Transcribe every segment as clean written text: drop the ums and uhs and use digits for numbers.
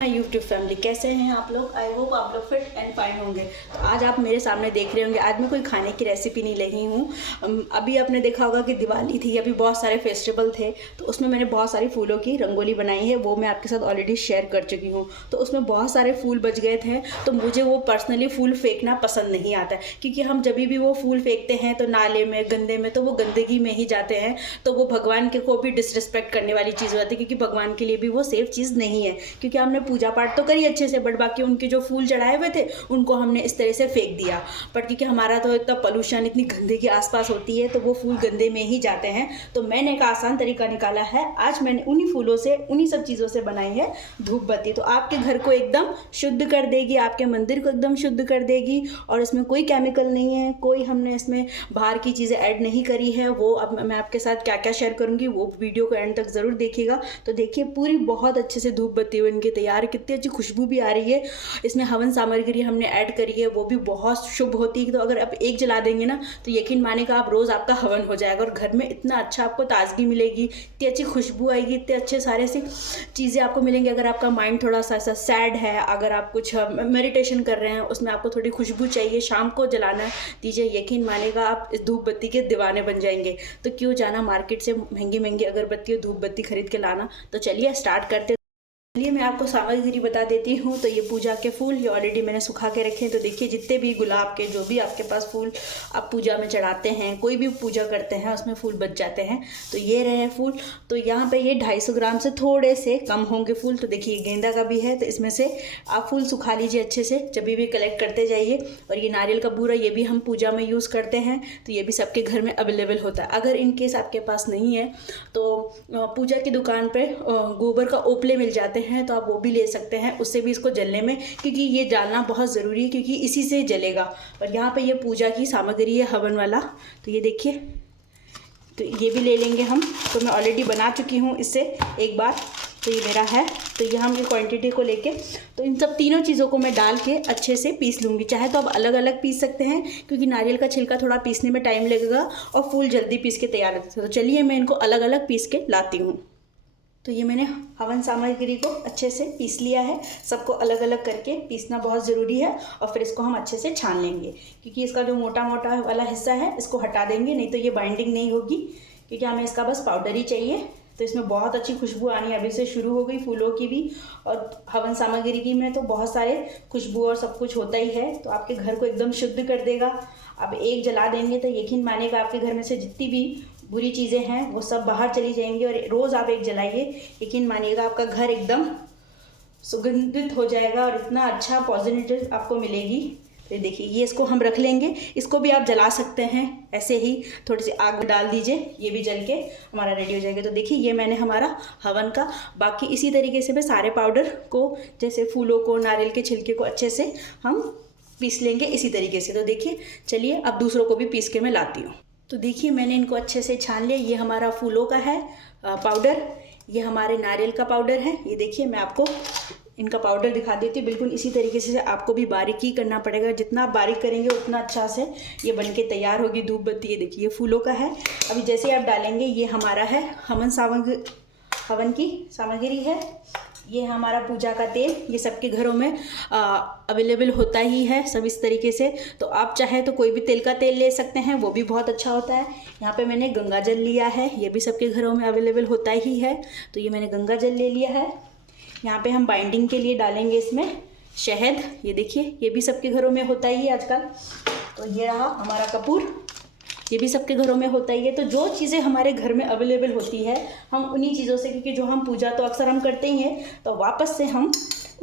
YouTube family कैसे हैं आप लोग। आई होप आप लोग फिट एंड फाइन होंगे। तो आज आप मेरे सामने देख रहे होंगे, आज मैं कोई खाने की रेसिपी नहीं लाई हूँ। अभी आपने देखा होगा कि दिवाली थी, अभी बहुत सारे फेस्टिवल थे, तो उसमें मैंने बहुत सारी फूलों की रंगोली बनाई है, वो मैं आपके साथ ऑलरेडी शेयर कर चुकी हूँ। तो उसमें बहुत सारे फूल बच गए थे, तो मुझे वो पर्सनली फूल फेंकना पसंद नहीं आता है, क्योंकि हम जब भी वो फूल फेंकते हैं तो नाले में, गंदे में, तो वो गंदगी में ही जाते हैं, तो वो भगवान के को भी डिसरिस्पेक्ट करने वाली चीज़ होती है, क्योंकि भगवान के लिए भी वो सेफ चीज़ नहीं है। क्योंकि हमने पूजा पाठ तो करी अच्छे से, बट बाकी उनके जो फूल चढ़ाए हुए थे उनको हमने इस तरह से फेंक दिया। बट क्योंकि हमारा तो इतना पोल्यूशन, इतनी गंदगी आसपास होती है, तो वो फूल गंदे में ही जाते हैं। तो मैंने एक आसान तरीका निकाला है, आज मैंने उन्हीं फूलों से, उन्हीं सब चीज़ों से बनाई है धूप बत्ती। तो आपके घर को एकदम शुद्ध कर देगी, आपके मंदिर को एकदम शुद्ध कर देगी, और इसमें कोई केमिकल नहीं है, कोई हमने इसमें बाहर की चीज़ें ऐड नहीं करी है। वो अब मैं आपके साथ क्या क्या शेयर करूँगी, वो वीडियो को एंड तक ज़रूर देखिएगा। तो देखिए, पूरी बहुत अच्छे से धूप बत्ती बन के तैयार, कितनी अच्छी खुशबू भी आ रही है। इसमें हवन सामग्री हमने ऐड करी है, वो भी बहुत शुभ होती है। तो अगर आप एक जला देंगे ना, तो यकीन मानेगा आप रोज़ आपका हवन हो जाएगा, और घर में इतना अच्छा आपको ताजगी मिलेगी, इतनी अच्छी खुशबू आएगी, इतने अच्छे सारे सी चीज़ें आपको मिलेंगी। अगर आपका माइंड थोड़ा सा ऐसा सैड है, अगर आप कुछ मेडिटेशन कर रहे हैं, उसमें आपको थोड़ी खुशबू चाहिए, शाम को जलाना दीजिए, यकीन मानेगा आप इस धूप बत्ती के दीवाने बन जाएंगे। तो क्यों जाना मार्केट से महंगी महंगी अगरबत्ती और धूप बत्ती खरीद के लाना। तो चलिए स्टार्ट करते। चलिए मैं आपको सामग्री बता देती हूँ। तो ये पूजा के फूल, ये ऑलरेडी मैंने सुखा के रखे हैं। तो देखिए, जितने भी गुलाब के, जो भी आपके पास फूल आप पूजा में चढ़ाते हैं, कोई भी पूजा करते हैं, उसमें फूल बच जाते हैं। तो ये रहे फूल। तो यहाँ पे ये 250 ग्राम से थोड़े से कम होंगे फूल। तो देखिए, गेंदा का भी है, तो इसमें से आप फूल सुखा लीजिए अच्छे से, जब भी कलेक्ट करते जाइए। और ये नारियल का बूरा, ये भी हम पूजा में यूज़ करते हैं, तो ये भी सबके घर में अवेलेबल होता है। अगर इन केस आपके पास नहीं है, तो पूजा की दुकान पर गोबर का ओपले मिल जाते हैं, तो आप वो भी ले सकते हैं, उससे भी इसको जलने में, क्योंकि ये डालना बहुत ज़रूरी है, क्योंकि इसी से जलेगा। और यहाँ पे ये पूजा की सामग्री है हवन वाला। तो ये देखिए, तो ये भी ले लेंगे हम। तो मैं ऑलरेडी बना चुकी हूँ इससे एक बार, तो ये मेरा है। तो ये हम ये क्वांटिटी को लेके, तो इन सब तीनों चीज़ों को मैं डाल के अच्छे से पीस लूँगी। चाहे तो आप अलग अलग पीस सकते हैं, क्योंकि नारियल का छिलका थोड़ा पीसने में टाइम लगेगा, और फूल जल्दी पीस के तैयार होते हैं। तो चलिए मैं इनको अलग अलग पीस के लाती हूँ। तो ये मैंने हवन सामग्री को अच्छे से पीस लिया है। सबको अलग अलग करके पीसना बहुत ज़रूरी है, और फिर इसको हम अच्छे से छान लेंगे, क्योंकि इसका जो मोटा मोटा वाला हिस्सा है इसको हटा देंगे, नहीं तो ये बाइंडिंग नहीं होगी। क्योंकि हमें इसका बस पाउडर ही चाहिए। तो इसमें बहुत अच्छी खुशबू आनी अभी से शुरू हो गई, फूलों की भी और हवन सामग्री की में तो बहुत सारे खुशबू और सब कुछ होता ही है। तो आपके घर को एकदम शुद्ध कर देगा। अब एक जला देंगे तो यकीन मानेगा आपके घर में से जितनी भी बुरी चीज़ें हैं वो सब बाहर चली जाएंगी। और रोज़ आप एक जलाइए, यकीन मानिएगा आपका घर एकदम सुगंधित हो जाएगा, और इतना अच्छा पॉजिटिव आपको मिलेगी। तो देखिए, ये इसको हम रख लेंगे। इसको भी आप जला सकते हैं, ऐसे ही थोड़ी सी आग डाल दीजिए, ये भी जल के हमारा रेडी हो जाएगा। तो देखिए, ये मैंने हमारा हवन का, बाकी इसी तरीके से मैं सारे पाउडर को, जैसे फूलों को, नारियल के छिलके को अच्छे से हम पीस लेंगे इसी तरीके से। तो देखिए, चलिए अब दूसरों को भी पीस के मैं लाती हूँ। तो देखिए, मैंने इनको अच्छे से छान लिया। ये हमारा फूलों का है पाउडर, ये हमारे नारियल का पाउडर है। ये देखिए, मैं आपको इनका पाउडर दिखा देती हूँ। बिल्कुल इसी तरीके से आपको भी बारीकी करना पड़ेगा, जितना आप बारीक करेंगे उतना अच्छा से ये बनके तैयार होगी धूप बत्ती। ये देखिए, ये फूलों का है। अभी जैसे आप डालेंगे, ये हमारा है हवन की सामग्री है। ये हमारा पूजा का तेल, ये सबके घरों में अवेलेबल होता ही है सब इस तरीके से। तो आप चाहे तो कोई भी तेल का तेल ले सकते हैं, वो भी बहुत अच्छा होता है। यहाँ पे मैंने गंगा जल लिया है, ये भी सबके घरों में अवेलेबल होता ही है। तो ये मैंने गंगा जल ले लिया है। यहाँ पे हम बाइंडिंग के लिए डालेंगे इसमें शहद। ये देखिए, ये भी सबके घरों में होता ही है आजकल। तो ये रहा हमारा कपूर, ये भी सबके घरों में होता ही है। तो जो चीज़ें हमारे घर में अवेलेबल होती है, हम उन्हीं चीज़ों से, क्योंकि जो हम पूजा तो अक्सर हम करते ही हैं, तो वापस से हम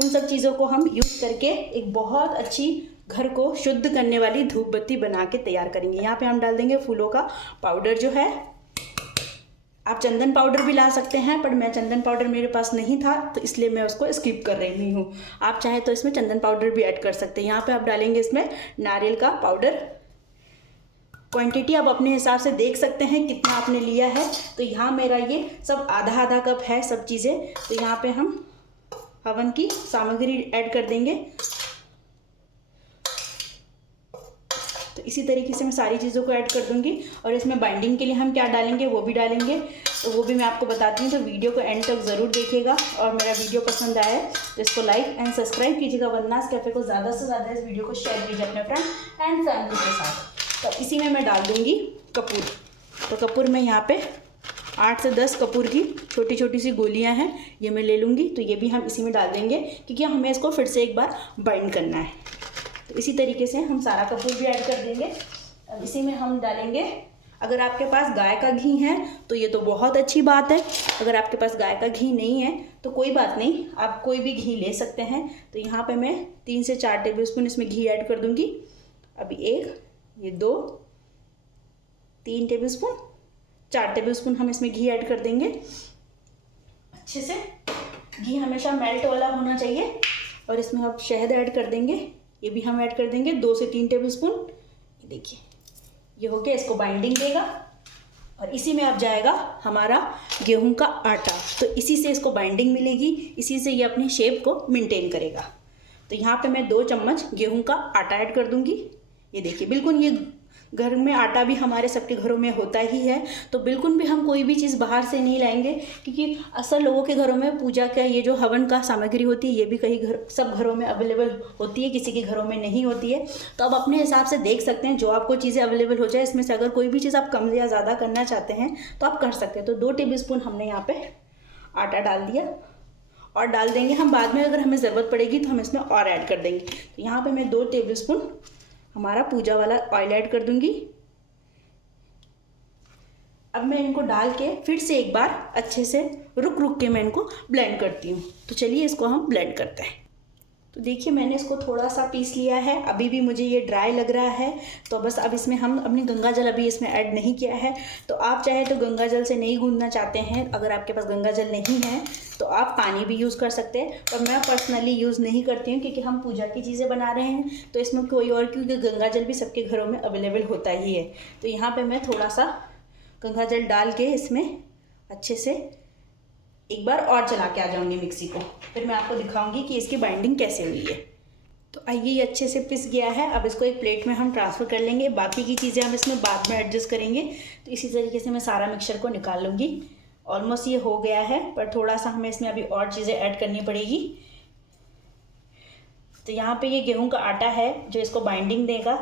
उन सब चीज़ों को हम यूज़ करके एक बहुत अच्छी घर को शुद्ध करने वाली धूप बत्ती बना के तैयार करेंगे। यहाँ पे हम डाल देंगे फूलों का पाउडर जो है। आप चंदन पाउडर भी ला सकते हैं, पर मैं चंदन पाउडर मेरे पास नहीं था, तो इसलिए मैं उसको स्किप कर रही हूँ। आप चाहे तो इसमें चंदन पाउडर भी ऐड कर सकते हैं। यहाँ पे आप डालेंगे इसमें नारियल का पाउडर। क्वांटिटी आप अपने हिसाब से देख सकते हैं कितना आपने लिया है। तो यहाँ मेरा ये सब आधा आधा कप है सब चीज़ें। तो यहाँ पे हम हवन की सामग्री ऐड कर देंगे। तो इसी तरीके से मैं सारी चीज़ों को ऐड कर दूंगी। और इसमें बाइंडिंग के लिए हम क्या डालेंगे वो भी डालेंगे। तो वो भी मैं आपको बताती हूँ। तो वीडियो को एंड तक ज़रूर देखिएगा और मेरा वीडियो पसंद आए तो इसको लाइक एंड सब्सक्राइब कीजिएगा। वंदनास कैफ़े को ज़्यादा से ज़्यादा इस वीडियो को शेयर कीजिए अपने फ्रेंड एंड फैमिली के साथ। तो इसी में मैं डाल दूँगी कपूर। तो कपूर में यहाँ पे 8 से 10 कपूर की छोटी छोटी सी गोलियां हैं, ये मैं ले लूँगी। तो ये भी हम इसी में डाल देंगे क्योंकि हमें इसको फिर से एक बार बाइंड करना है। तो इसी तरीके से हम सारा कपूर भी ऐड कर देंगे। अब इसी में हम डालेंगे, अगर आपके पास गाय का घी है तो ये तो बहुत अच्छी बात है। अगर आपके पास गाय का घी नहीं है तो कोई बात नहीं, आप कोई भी घी ले सकते हैं। तो यहाँ पे मैं 3 से 4 टेबलस्पून इसमें घी ऐड कर दूँगी। अभी 1, ये 2, 3 टेबलस्पून, 4 टेबलस्पून हम इसमें घी ऐड कर देंगे। अच्छे से घी हमेशा मेल्ट वाला होना चाहिए। और इसमें अब शहद ऐड कर देंगे, ये भी हम ऐड कर देंगे 2 से 3 टेबलस्पून। ये देखिए ये हो गया, इसको बाइंडिंग देगा। और इसी में अब जाएगा हमारा गेहूं का आटा। तो इसी से इसको बाइंडिंग मिलेगी, इसी से ये अपनी शेप को मेंटेन करेगा। तो यहाँ पे मैं 2 चम्मच गेहूं का आटा ऐड कर दूंगी। ये देखिए बिल्कुल, ये घर में आटा भी हमारे सबके घरों में होता ही है। तो बिल्कुल भी हम कोई भी चीज़ बाहर से नहीं लाएंगे, क्योंकि अक्सर लोगों के घरों में पूजा का ये जो हवन का सामग्री होती है ये भी कई सब घरों में अवेलेबल होती है, किसी के घरों में नहीं होती है। तो आप अपने हिसाब से देख सकते हैं, जो आपको चीज़ें अवेलेबल हो जाए इसमें से अगर कोई भी चीज़ आप कम या ज़्यादा करना चाहते हैं तो आप कर सकते हैं। तो 2 टेबलस्पून हमने यहाँ पर आटा डाल दिया और डाल देंगे हम बाद में, अगर हमें ज़रूरत पड़ेगी तो हम इसमें और ऐड कर देंगे। तो यहाँ पर मैं 2 टेबलस्पून हमारा पूजा वाला ऑयल ऐड कर दूंगी। अब मैं इनको डाल के फिर से एक बार अच्छे से रुक के मैं इनको ब्लेंड करती हूँ। तो चलिए इसको हम ब्लेंड करते हैं। तो देखिए मैंने इसको थोड़ा सा पीस लिया है, अभी भी मुझे ये ड्राई लग रहा है। तो बस अब इसमें हम अपनी गंगा जल अभी इसमें ऐड नहीं किया है। तो आप चाहे तो गंगा जल से नहीं गूंदना चाहते हैं, अगर आपके पास गंगा जल नहीं है तो आप पानी भी यूज़ कर सकते हैं। पर मैं पर्सनली यूज़ नहीं करती हूँ क्योंकि हम पूजा की चीज़ें बना रहे हैं तो इसमें कोई और, क्योंकि गंगा जल भी सबके घरों में अवेलेबल होता ही है। तो यहाँ पर मैं थोड़ा सा गंगा जल डाल के इसमें अच्छे से एक बार और चला के आ जाऊंगी मिक्सी को, फिर मैं आपको दिखाऊंगी कि इसकी बाइंडिंग कैसे हुई है। तो आइए ये अच्छे से पिस गया है। अब इसको एक प्लेट में हम ट्रांसफ़र कर लेंगे, बाकी की चीज़ें हम इसमें बाद में एडजस्ट करेंगे। तो इसी तरीके से मैं सारा मिक्सचर को निकाल लूँगी। ऑलमोस्ट ये हो गया है, पर थोड़ा सा हमें इसमें अभी और चीज़ें ऐड करनी पड़ेगी। तो यहाँ पे ये गेहूं का आटा है जो इसको बाइंडिंग देगा।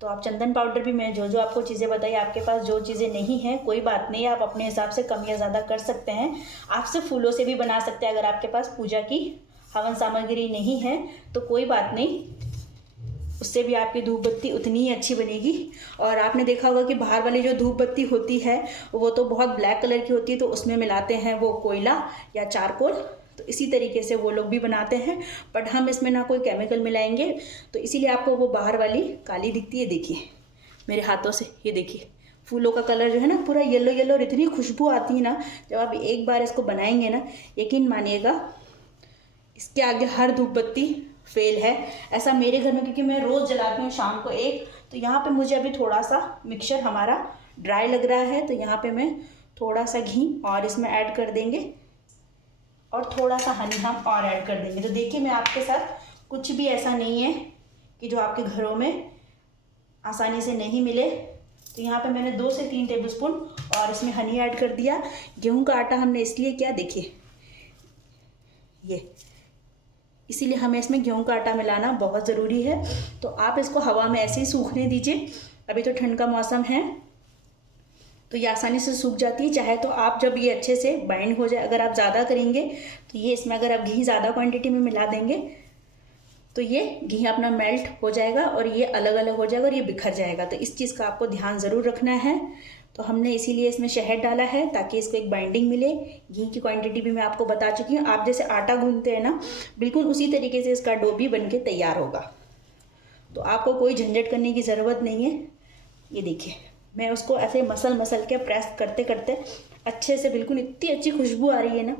तो आप चंदन पाउडर भी, मैं जो आपको चीज़ें बताई, आपके पास जो चीज़ें नहीं हैं कोई बात नहीं, आप अपने हिसाब से कम या ज़्यादा कर सकते हैं। आप सिर्फ फूलों से भी बना सकते हैं। अगर आपके पास पूजा की हवन सामग्री नहीं है तो कोई बात नहीं, उससे भी आपकी धूप बत्ती उतनी ही अच्छी बनेगी। और आपने देखा होगा कि बाहर वाली जो धूप बत्ती होती है वो तो बहुत ब्लैक कलर की होती है, तो उसमें मिलाते हैं वो कोयला या चारकोल। तो इसी तरीके से वो लोग भी बनाते हैं, बट हम इसमें ना कोई केमिकल मिलाएंगे, तो इसीलिए आपको वो बाहर वाली काली दिखती है। देखिए मेरे हाथों से, ये देखिए फूलों का कलर जो है ना पूरा येलो येलो, और इतनी खुशबू आती है ना जब आप एक बार इसको बनाएंगे ना, यकीन मानिएगा इसके आगे हर धूप बत्ती फेल है। ऐसा मेरे घर में, क्योंकि मैं रोज़ जलाती हूँ शाम को एक। तो यहाँ पे मुझे अभी थोड़ा सा मिक्सचर हमारा ड्राई लग रहा है, तो यहाँ पे मैं थोड़ा सा घी और इसमें ऐड कर देंगे और थोड़ा सा हनी हम और ऐड कर देंगे। तो देखिए मैं आपके साथ कुछ भी ऐसा नहीं है कि जो आपके घरों में आसानी से नहीं मिले। तो यहाँ पे मैंने 2 से 3 टेबलस्पून और इसमें हनी ऐड कर दिया। गेहूं का आटा हमने इसलिए किया, देखिए ये इसीलिए हमें इसमें गेहूं का आटा मिलाना बहुत ज़रूरी है। तो आप इसको हवा में ऐसे ही सूखने दीजिए। अभी तो ठंड का मौसम है तो ये आसानी से सूख जाती है। चाहे तो आप जब ये अच्छे से बाइंड हो जाए, अगर आप ज़्यादा करेंगे तो ये इसमें अगर आप घी ज़्यादा क्वांटिटी में मिला देंगे तो ये घी अपना मेल्ट हो जाएगा और ये अलग अलग हो जाएगा और ये बिखर जाएगा। तो इस चीज़ का आपको ध्यान ज़रूर रखना है। तो हमने इसीलिए इसमें शहद डाला है ताकि इसको एक बाइंडिंग मिले। घी की क्वांटिटी भी मैं आपको बता चुकी हूँ। आप जैसे आटा गूंथते हैं ना, बिल्कुल उसी तरीके से इसका डो भी बन के तैयार होगा। तो आपको कोई झंझट करने की ज़रूरत नहीं है। ये देखिए मैं उसको ऐसे मसल के प्रेस करते करते अच्छे से, बिल्कुल इतनी अच्छी खुशबू आ रही है ना,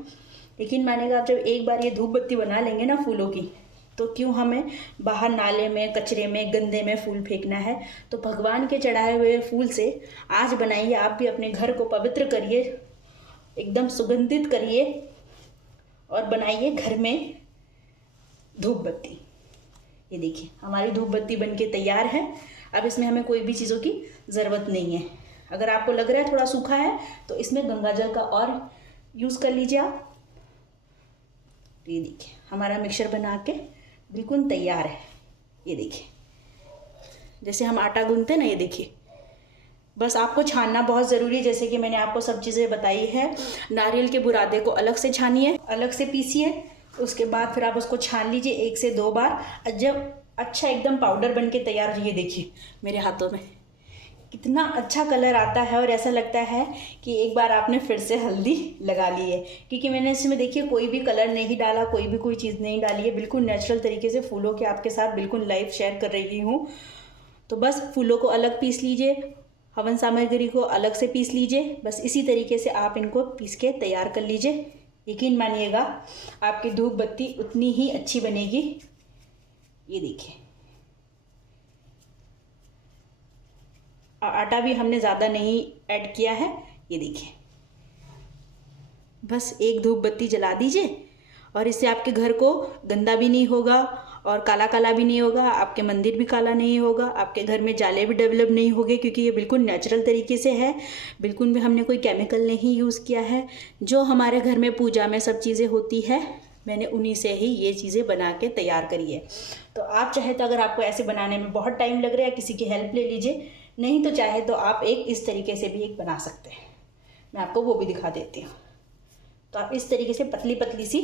लेकिन मानेगा आप जब एक बार ये धूप बत्ती बना लेंगे ना फूलों की, तो क्यों हमें बाहर नाले में, कचरे में, गंदे में फूल फेंकना है। तो भगवान के चढ़ाए हुए फूल से आज बनाइए, आप भी अपने घर को पवित्र करिए, एकदम सुगंधित करिए और बनाइए घर में धूप बत्ती। ये देखिए हमारी धूप बत्ती बनके तैयार है। अब इसमें हमें कोई भी चीज़ों की ज़रूरत नहीं है। अगर आपको लग रहा है थोड़ा सूखा है तो इसमें गंगा जल का और यूज़ कर लीजिए आप। ये देखिए हमारा मिक्सचर बना के बिल्कुल तैयार है। ये देखिए जैसे हम आटा गूंथते हैं ना, ये देखिए। बस आपको छानना बहुत ज़रूरी है, जैसे कि मैंने आपको सब चीज़ें बताई है। नारियल के बुरादे को अलग से छानिए, अलग से पीसिए, उसके बाद फिर आप उसको छान लीजिए 1 से 2 बार। जब अच्छा एकदम पाउडर बन के तैयार, ये देखिए मेरे हाथों में कितना अच्छा कलर आता है और ऐसा लगता है कि एक बार आपने फिर से हल्दी लगा ली है, क्योंकि मैंने इसमें देखिए कोई भी कलर नहीं डाला, कोई चीज़ नहीं डाली है। बिल्कुल नेचुरल तरीके से फूलों के आपके साथ बिल्कुल लाइव शेयर कर रही हूँ। तो बस फूलों को अलग पीस लीजिए, हवन सामग्री को अलग से पीस लीजिए। बस इसी तरीके से आप इनको पीस के तैयार कर लीजिए। यकीन मानिएगा आपकी धूप बत्ती उतनी ही अच्छी बनेगी। ये देखिए आटा भी हमने ज़्यादा नहीं ऐड किया है। ये देखिए बस एक धूप बत्ती जला दीजिए और इससे आपके घर को गंदा भी नहीं होगा और काला काला भी नहीं होगा, आपके मंदिर भी काला नहीं होगा, आपके घर में जाले भी डेवलप नहीं होंगे, क्योंकि ये बिल्कुल नेचुरल तरीके से है। बिल्कुल भी हमने कोई केमिकल नहीं यूज़ किया है। जो हमारे घर में पूजा में सब चीज़ें होती है, मैंने उन्हीं से ही ये चीज़ें बना के तैयार करी है। तो आप चाहे तो अगर आपको ऐसे बनाने में बहुत टाइम लग रहा है, किसी की हेल्प ले लीजिए, नहीं तो चाहे तो आप एक इस तरीके से भी एक बना सकते हैं। मैं आपको वो भी दिखा देती हूँ। तो आप इस तरीके से पतली पतली सी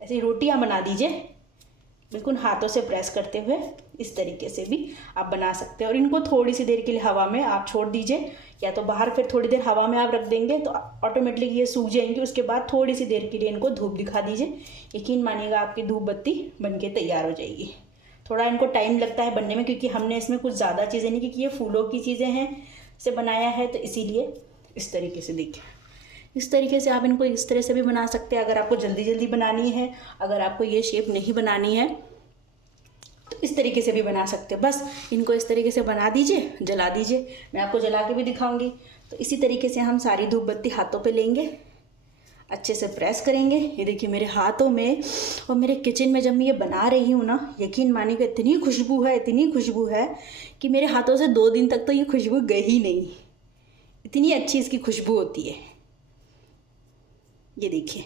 ऐसी रोटियां बना दीजिए, बिल्कुल हाथों से प्रेस करते हुए। इस तरीके से भी आप बना सकते हैं और इनको थोड़ी सी देर के लिए हवा में आप छोड़ दीजिए, या तो बाहर फिर थोड़ी देर हवा में आप रख देंगे तो ऑटोमेटिकली ये सूख जाएंगे। उसके बाद थोड़ी सी देर के लिए इनको धूप दिखा दीजिए। यकीन मानिएगा आपकी धूप बत्ती बन के तैयार हो जाएगी। थोड़ा इनको टाइम लगता है बनने में, क्योंकि हमने इसमें कुछ ज़्यादा चीज़ें नहीं, क्योंकि ये फूलों की चीज़ें हैं से बनाया है, तो इसीलिए इस तरीके से देखिए। इस तरीके से आप इनको इस तरह से भी बना सकते हैं अगर आपको जल्दी जल्दी बनानी है। अगर आपको ये शेप नहीं बनानी है तो इस तरीके से भी बना सकते हैं। बस इनको इस तरीके से बना दीजिए, जला दीजिए। मैं आपको जला के भी दिखाऊंगी। तो इसी तरीके से हम सारी धूप बत्ती हाथों पे लेंगे, अच्छे से प्रेस करेंगे। ये देखिए मेरे हाथों में और मेरे किचन में जब मैं ये बना रही हूँ ना, यकीन मानिएगा इतनी खुशबू है, इतनी खुशबू है कि मेरे हाथों से 2 दिन तक तो ये खुशबू गई ही नहीं। इतनी अच्छी इसकी खुशबू होती है। ये देखिए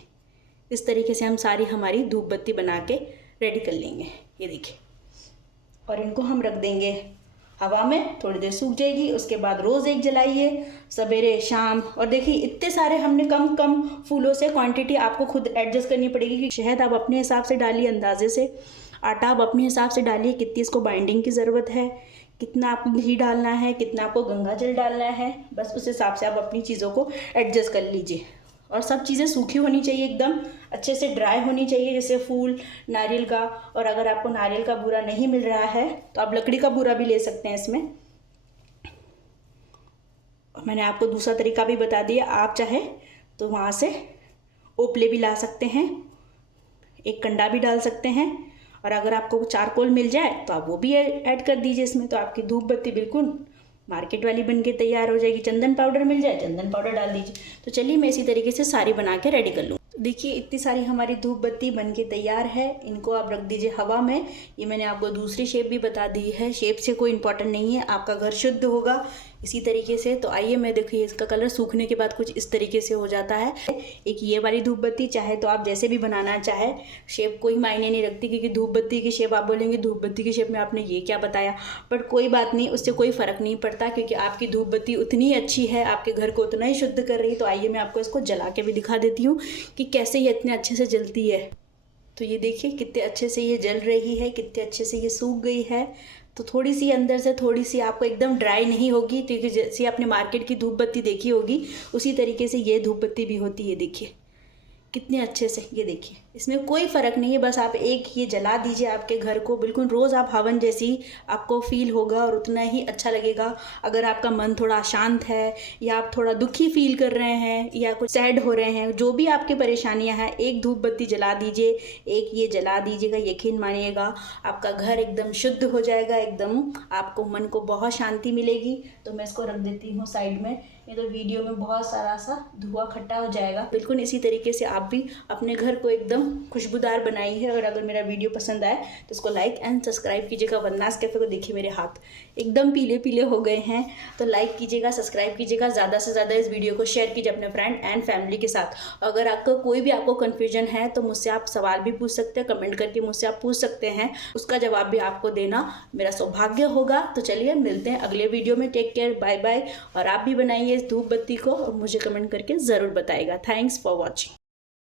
इस तरीके से हम सारी हमारी धूप बत्ती बना के रेडी कर लेंगे। ये देखिए, और इनको हम रख देंगे हवा में, थोड़ी देर सूख जाएगी। उसके बाद रोज़ एक जलाइए, सवेरे शाम। और देखिए इतने सारे हमने कम फूलों से क्वांटिटी आपको खुद एडजस्ट करनी पड़ेगी, कि शहद आप अपने हिसाब से डालिए अंदाजे से, आटा आप अपने हिसाब से डालिए, कितनी इसको बाइंडिंग की ज़रूरत है, कितना आपको घी डालना है, कितना आपको गंगा जल डालना है। बस उस हिसाब से आप अपनी चीज़ों को एडजस्ट कर लीजिए। और सब चीज़ें सूखी होनी चाहिए, एकदम अच्छे से ड्राई होनी चाहिए, जैसे फूल नारियल का। और अगर आपको नारियल का बूरा नहीं मिल रहा है तो आप लकड़ी का बूरा भी ले सकते हैं इसमें। और मैंने आपको दूसरा तरीका भी बता दिया, आप चाहे तो वहाँ से ओपले भी ला सकते हैं, एक कंडा भी डाल सकते हैं। और अगर आपको चारकोल मिल जाए तो आप वो भी ऐड कर दीजिए इसमें, तो आपकी धूप बत्ती बिल्कुल मार्केट वाली बन के तैयार हो जाएगी। चंदन पाउडर मिल जाए, चंदन पाउडर डाल दीजिए। तो चलिए मैं इसी तरीके से सारी बना के रेडी कर लूँ। देखिए इतनी सारी हमारी धूप बत्ती बन के तैयार है। इनको आप रख दीजिए हवा में। ये मैंने आपको दूसरी शेप भी बता दी है, शेप से कोई इंपॉर्टेंट नहीं है, आपका घर शुद्ध होगा इसी तरीके से। तो आइए मैं देखिए इसका कलर सूखने के बाद कुछ इस तरीके से हो जाता है। एक ये वाली धूप बत्ती, चाहे तो आप जैसे भी बनाना चाहे, शेप कोई मायने नहीं रखती, क्योंकि धूप बत्ती की शेप आप बोलेंगे धूप बत्ती की शेप में आपने ये क्या बताया, बट कोई बात नहीं, उससे कोई फ़र्क नहीं पड़ता, क्योंकि आपकी धूप बत्ती उतनी अच्छी है, आपके घर को उतना ही शुद्ध कर रही है। तो आइए मैं आपको इसको जला के भी दिखा देती हूँ कि कैसे ये इतने अच्छे से जलती है। तो ये देखिए कितने अच्छे से ये जल रही है, कितने अच्छे से ये सूख गई है। तो थोड़ी सी अंदर से थोड़ी सी आपको एकदम ड्राई नहीं होगी, क्योंकि जैसे आपने मार्केट की धूप बत्ती देखी होगी उसी तरीके से ये धूप बत्ती भी होती है। देखिए कितने अच्छे से, ये देखिए इसमें कोई फ़र्क नहीं है। बस आप एक ये जला दीजिए, आपके घर को बिल्कुल रोज़ आप हवन जैसी आपको फील होगा और उतना ही अच्छा लगेगा। अगर आपका मन थोड़ा शांत है, या आप थोड़ा दुखी फील कर रहे हैं, या कुछ सैड हो रहे हैं, जो भी आपकी परेशानियां हैं, एक धूप बत्ती जला दीजिए, एक ये जला दीजिएगा। यकीन मानिएगा आपका घर एकदम शुद्ध हो जाएगा, एकदम आपको मन को बहुत शांति मिलेगी। तो मैं इसको रख देती हूँ साइड में। नहीं तो वीडियो में बहुत सारा सा धुआं इकट्ठा हो जाएगा। बिल्कुल इसी तरीके से आप भी अपने घर को एकदम खुशबूदार बनाइए। और अगर मेरा वीडियो पसंद आए तो इसको लाइक एंड सब्सक्राइब कीजिएगा। वन्नास कैफ़े को देखिए मेरे हाथ एकदम पीले पीले हो गए हैं, तो लाइक कीजिएगा, सब्सक्राइब कीजिएगा, ज़्यादा से ज़्यादा इस वीडियो को शेयर कीजिए अपने फ्रेंड एंड फैमिली के साथ। अगर आपको कोई भी कन्फ्यूजन है तो मुझसे आप सवाल भी पूछ सकते हैं, कमेंट करके मुझसे आप पूछ सकते हैं, उसका जवाब भी आपको देना मेरा सौभाग्य होगा। तो चलिए मिलते हैं अगले वीडियो में। Take care, bye bye. और आप भी बनाइए इस धूप बत्ती को और मुझे कमेंट करके ज़रूर बताइएगा। Thanks for watching.